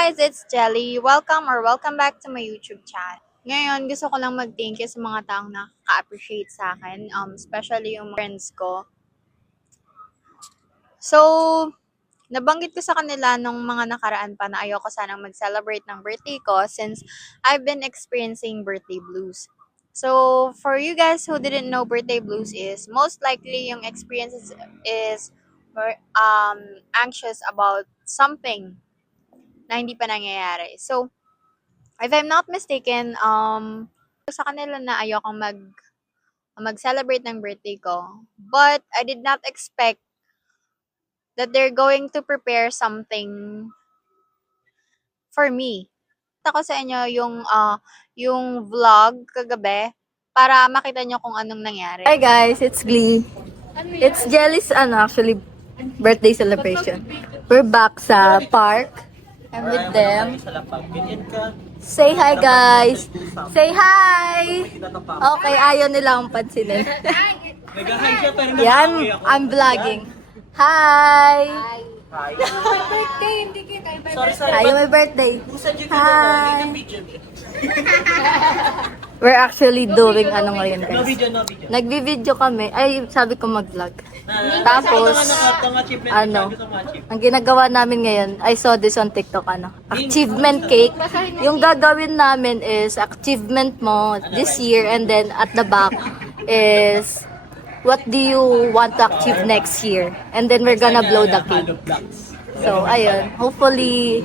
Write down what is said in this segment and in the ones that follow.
guys, it's Jelly. Welcome back to my YouTube channel. Ngayon, gusto ko lang mag-thank you sa mga taong nakaka-appreciate sa akin, especially yung friends ko. So, nabanggit ko sa kanila nung mga nakaraan pa na ayoko sanang mag-celebrate ng birthday ko since I've been experiencing birthday blues. So, for you guys who didn't know birthday blues is, most likely yung experience is anxious about something na hindi pa nangyayari. So, if I'm not mistaken, sa kanila na ayokong mag-celebrate ng birthday ko. But I did not expect that they're going to prepare something for me. Ako sa inyo yung vlog kagabi para makita nyo kung anong nangyari. Hi guys, it's Glee. It's Jelly's actually birthday celebration. We're back sa park. I'm with them. Say hi guys. Say hi. Okay, ayaw nila akong pansinin. Yan, I'm vlogging. Hi. Birthday, hindi kita. Ayaw may birthday. Hi. We're actually doing ano ngayon guys. Nagbi-video kami. Ay, sabi ko mag-vlog. Tapos, ang ginagawa namin ngayon, I saw this on TikTok, achievement cake. Yung gagawin namin is, achievement mo this year, and then at the back is, what do you want to achieve next year? And then we're gonna blow the cake. So, ayun. Hopefully,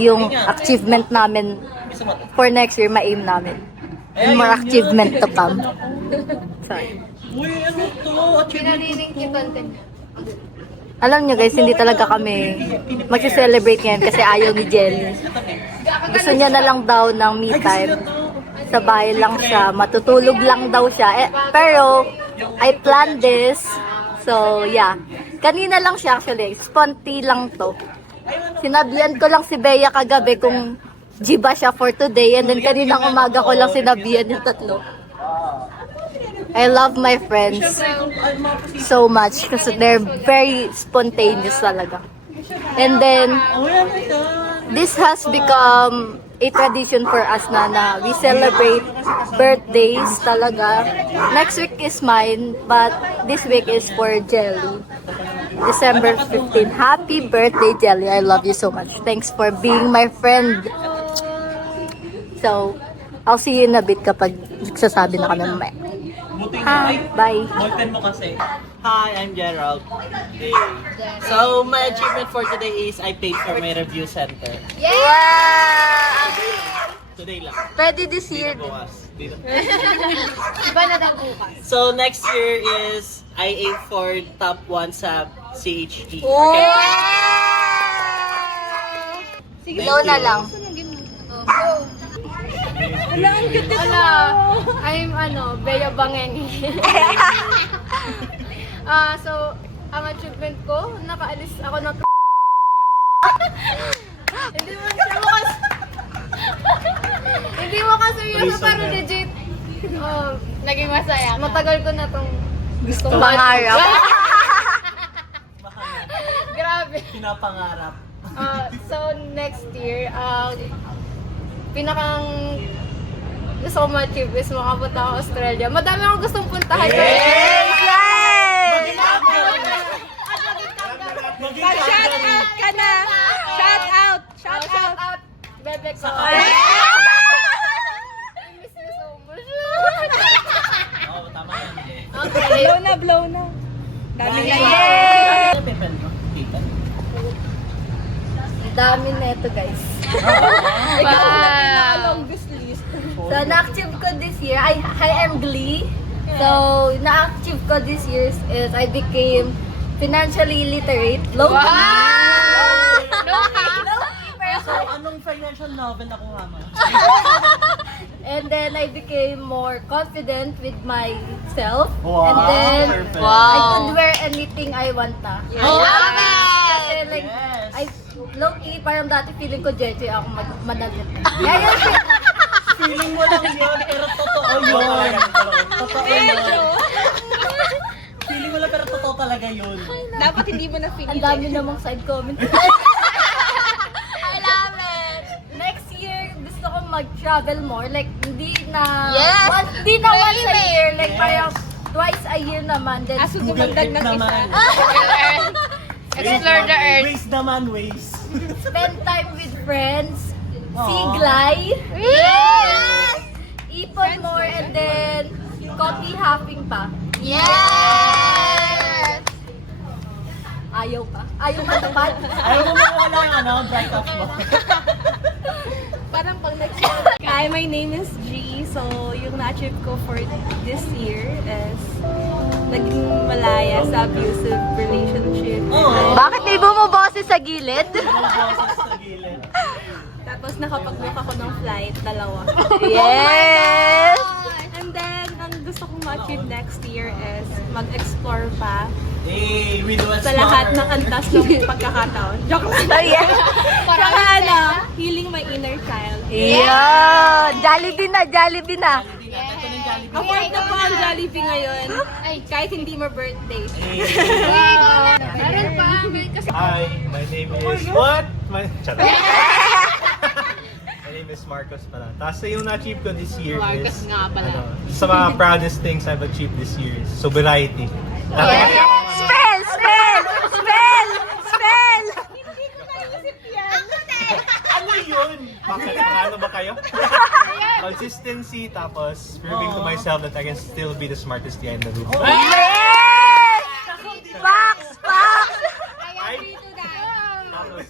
yung achievement namin for next year, ma-aim namin. And more achievement to come. Sorry. Pinarinig yung content. Alam nyo guys, hindi talaga kami mag-celebrate ngayon kasi ayaw ni Jelly. Gusto niya na lang daw ng me time. Sa bahay lang siya, matutulog lang daw siya. Pero, I planned this. So, yeah. Kanina lang siya actually. Sponty lang to. Sinabihan ko lang si Bea kagabi kung jiba siya for today. And then kaninang umaga ko lang sinabihan yung tatlo. I love my friends so much kasi they're very spontaneous talaga. And then, this has become a tradition for us na we celebrate birthdays talaga. Next week is mine, but this week is for Jelly. December 15. Happy birthday, Jelly. I love you so much. Thanks for being my friend. So, I'll see you in a bit kapag nagsasabi na kami mamaya. Hi, bye. Ballpen mo kasi. Hi, I'm Gerald. Hey. So, my achievement for today is I paid for my review center. Wow! Today lang. Pwede this Di year. na bukas. Di na. Iba na daw bukas. So, next year is I aim for top 1 sa CHD. Wow! Okay? Sige, Blow na lang. Wala, ang cute ito. I'm Bea Bangengi. So, ang achievement ko, nakaalis ako ng Hindi mo siya bukas. Hindi mo kasi seryoso pero legit. Naging masaya. Matagal ko na tong gustong Pangarap. Grabe. Pinapangarap. So, next year, pinakang gusto ko ma-achieve is makapunta ako Australia. Madami akong gustong puntahan. Shout out ka na! Shout out! Shout out! Bebek ko. I miss you so much. Oo, tama yan. Okay. Blow na. Dami na yan! Pepen mo? Kita? Dami na ito guys. So, na-achieve ko this year, I am Glee. So, na-achieve ko this year is I became financially literate. Low-key. So, anong financial novel nakuha mo? And then, I became more confident with myself. Wow, And then, perfect. I could wear anything I want na. Kasi like, Yes. low-key, parang dati feeling ko JJ ako managit. Feeling mo lang yun, pero totoo yun. Totoo yun. Feeling mo lang, pero totoo talaga yun. Dapat hindi mo na feel. Ang dami namang side comment. I love it. travel more. Like, hindi na Yes! once a year. Like, parang twice a year naman. Then, Aso dumagdag ng isa. Explore the earth. Waste naman, waste. spend time with friends. Aw. Siglay. Yes! Ipon more. And then, coffee hopping pa. Yes! Ayaw pa. Ayaw matupad. Ayaw mo mawala yung bright off mo. Parang pag next Hi, my name is G. So, yung na-achieve ko for this year is naging malaya sa abusive relationship. Oo. Bakit may bumuboses sa gilid? Boses sa gilid. Tapos nakapag-book ako ng flight, 2. Yes! And then, ang gusto kong ma-achieve next year is mag-explore pa Hey, we do it sa lahat ng antas ng pagkakataon. Joke lang. Oh, yeah. Saka healing my inner child. Yeah! Jollibee na, Jollibee na. Afford na po ang Jollibee ngayon. Kahit hindi mo birthday. Meron pa. Hi, my name is what? My name is Marcos pala. Tapos yung na-achieve ko this year Marcos is nga pala. sa mga proudest things I've achieved this year is sobriety. Spell! Spell! Spell! Spell! Ano yun? Bakit? Ano ba kayo? Consistency, tapos proving to myself that I can still be the smartest guy in the room. Yes! Facts! Facts! Ay, tapos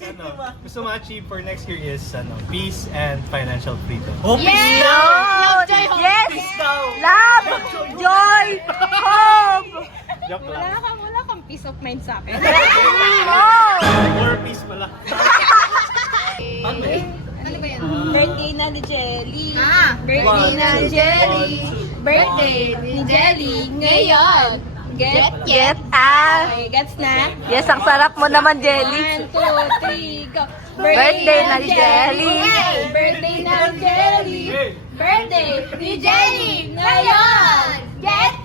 gusto ma-achieve for next year is peace and financial freedom. Oh, peace No! now! Yes! Peace now! Love! Joy! Hope! Joke lang. Wala kang peace of mind sa akin. Oh! More peace pala. Ano eh? Birthday na ni Jelly. Birthday One, na two, Jelly. one, two. Birthday ni Jelly ngayon. Get ah! Okay, gets na? Yes, ang sarap mo naman, Jelly. 1, 2, 3, go! Birthday na ni Jelly. Birthday na ni Jelly! Birthday ni Jelly ngayon. Get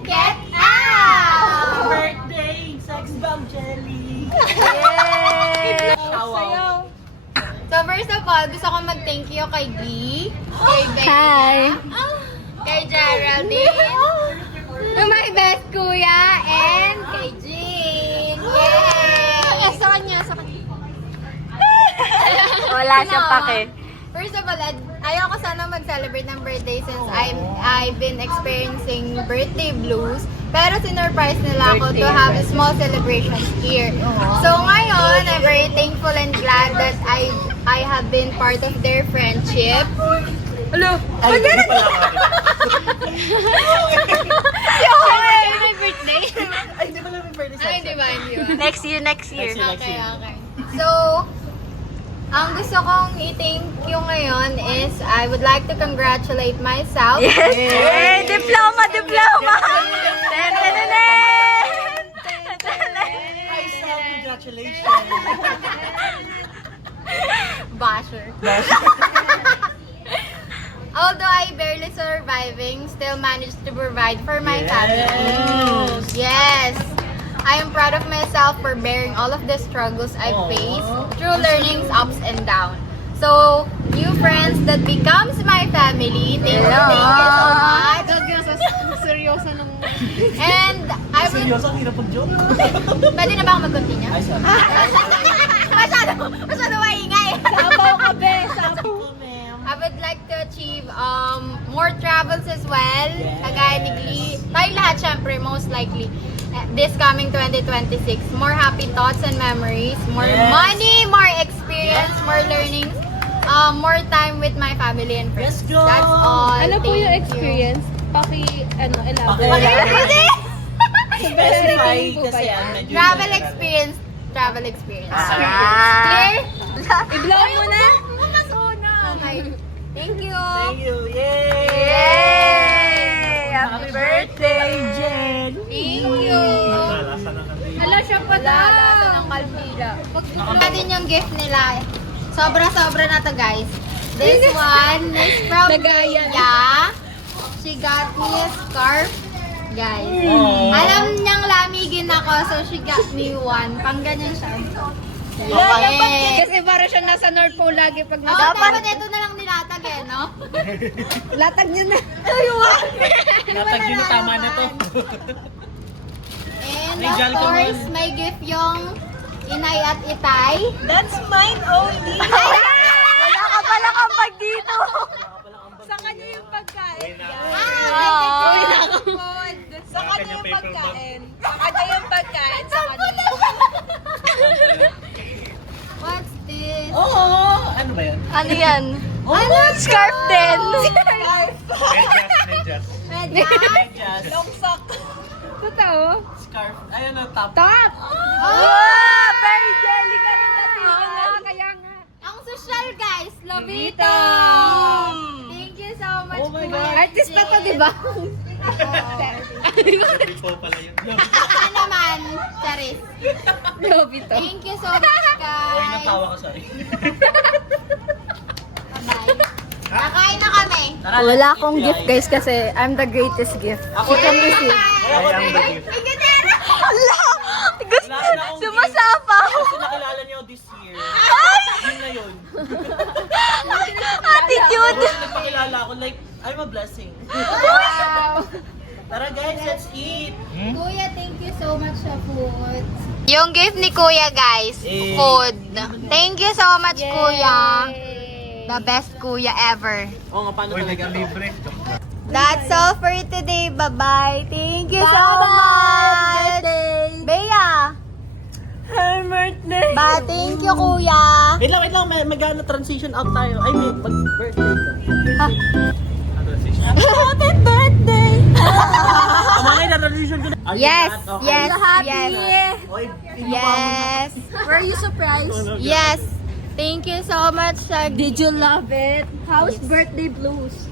out! Birthday! Sex bomb jelly! Yay! Sayaw! So first of all, gusto ko mag-thank you kay Glee, kay Bea, Hi! kay Geraldine, to my best kuya, and kay Jean. Yay! Sa kanya, sa kanya. Wala siyang pake. First of all, ayoko sana mag-celebrate ng birthday since I've been experiencing birthday blues. Pero sinurprise nila ako to have a small celebrations here. So ngayon, I'm very thankful and glad that I have been part of their friendship. Hello! Ay, hindi pala ako. My birthday? Ay, hindi pala may birthday Ay, di ba? Hindi ba? Next year, next year. Next year. Okay. So, ang gusto kong i-thank you ngayon is I would like to congratulate myself. Yes! Yay! Diploma! Diploma! Ten, ten, ten, ten! Hi, Sal, congratulations! Basher. Although I barely surviving, still managed to provide for my family. Yes. I am proud of myself for bearing all of the struggles I've faced through learnings, ups and downs. So, new friends that becomes my family, thank you so much. Seryoso nung... And I would... Seryoso, ang hirap mag-joke. Pwede na ba ako mag-continue? Ay, sorry. Masyado maingay. Sabaw ka, be! Sabaw! I would like to achieve more travels as well. Kagaya ni Glee. Tayo lahat, syempre, most likely. This coming 2026. More happy thoughts and memories. More money, more experience, more learnings. More time with my family and friends. Let's go! That's all. Ano po Thank yung you. experience? Elaborate. Specify kasi ang medyo... Travel experience. Travel experience. Ah. Clear? I-blow mo na! Okay. Thank you. Thank you! Yay! Yay! Happy birthday, Jen! Thank you. Nalasa na kami. Hala siya pa lasa ng kalbira. Natin yung gift nila. Sobra-sobra na to, guys. This one is from Nagayan. Mia. She got me a scarf, guys. Aww. Alam niyang lamigin ako, so she got me one. Pang ganyan siya. Kasi para siya nasa North Pole lagi pag Dapat ito na lang nilatag eh, no? Latag niyo na. Natag yun, tama na to. And May of jal ka course, man. may gift yung inay at itay. That's mine only. Wala ka pala kapag dito. Sa kanya yung pagkain. Sa kanya yung pagkain. Sa kanya yung pagkain. Sa kanya. What's this? Oo! Ano ba yan? Ano yan? Scarf din. Medyas. Medyas. Long sock. Totoo? Scarf. Ayun o, top. Top! Wow! Very jelly ka rin datingan. Kaya nga. Ang social guys, Lovito! Thank you so much. Oh my Kuya God. Artist na to, Jen. di ba? People pala yun. Ako naman, Charis. Lobito. Thank you so much Uy, guys. natawa ka, sorry. Bye-bye. Nakain na kami. Tara, Wala let's akong eat, gift guys. guys kasi I'm the greatest gift. Ako You can receive. I am the gift. Wala na akong Sumasapa. gift. Kasi nakilala niyo this year. Yun na yun. Attitude. Kasi nagpakilala ako, like, I'm a blessing. Wow. Tara guys, let's eat. Kuya, thank you so much sa food. Yung gift ni Kuya guys, Eh. food. Thank you so much Kuya. The best Kuya ever. Oo nga, paano Uy, talaga to? libre. That's all for today. Bye-bye. Thank you so much. Bea. Happy birthday. Ba, thank you Kuya. Wait lang, mag-ano transition out tayo. Ay, may birthday ka. Happy birthday. Tama na, na-transition ko na. Are you Yes, not? Okay. yes, yes. Oy, Yes. Were you surprised? Yes. Thank you so much. Did you love it? How's birthday blues?